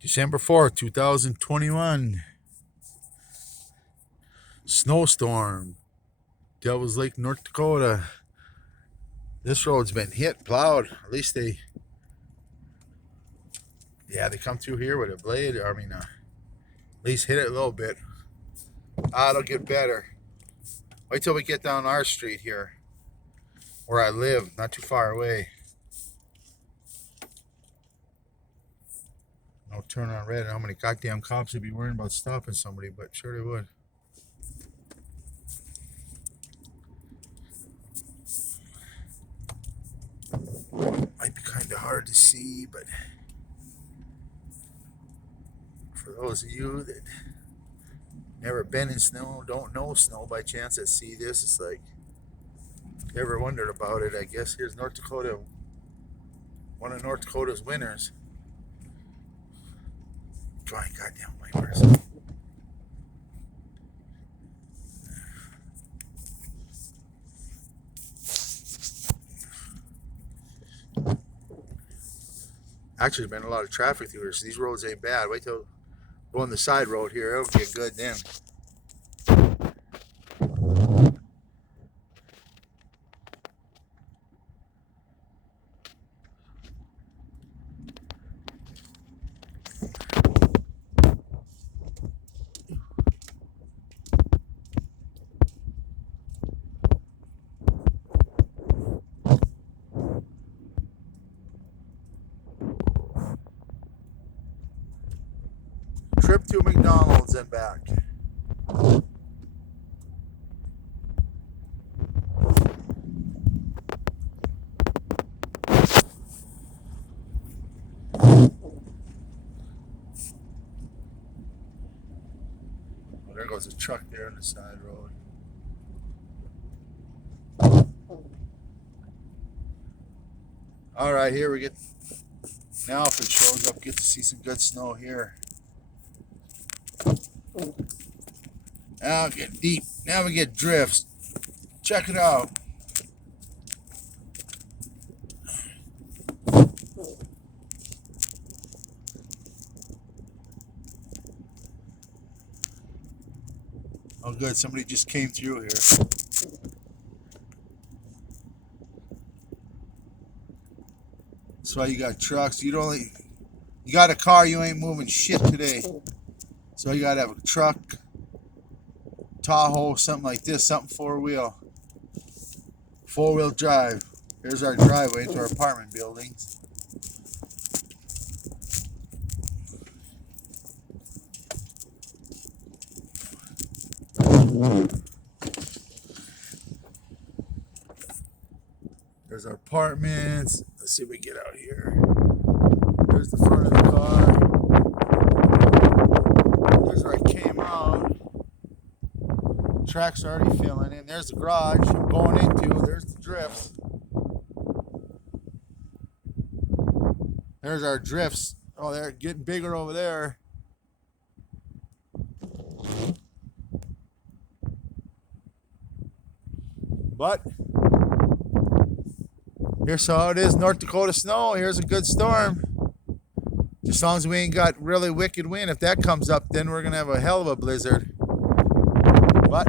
December 4th, 2021. Snowstorm. Devil's Lake, North Dakota. This road's been hit, plowed. At least they come through here with a blade. At least hit it a little bit. It'll get better. Wait till we get down our street here, where I live, not too far away. No turn on red. How many goddamn cops would be worrying about stopping somebody, but sure they would. Might be kind of hard to see, but for those of you that never been in snow, don't know snow by chance, that see this, it's like, if you ever wondered about it, I guess here's North Dakota, one of North Dakota's winners. Drawing goddamn wipers. Actually, there's been a lot of traffic through here, so these roads ain't bad. Wait till go on the side road here, it'll get good then. Trip to McDonald's and back. Oh, there goes a truck there on the side road. All right, here we get, now if it shows up, get to see some good snow here. Now we get deep. Now we get drifts. Check it out. Oh good, somebody just came through here. That's why you got trucks. You got a car, you ain't moving shit today. So you gotta have a truck, Tahoe, something like this, something four-wheel drive. Here's our driveway to our apartment buildings. There's our apartments. Let's see if we get out here. There's the front of the car. There's where I came out. Track's already filling in. There's the garage I'm going into. There's the drifts. There's our drifts. Oh, they're getting bigger over there. But here's how it is, North Dakota snow. Here's a good storm. Just as long as we ain't got really wicked wind. If that comes up, then we're going to have a hell of a blizzard. But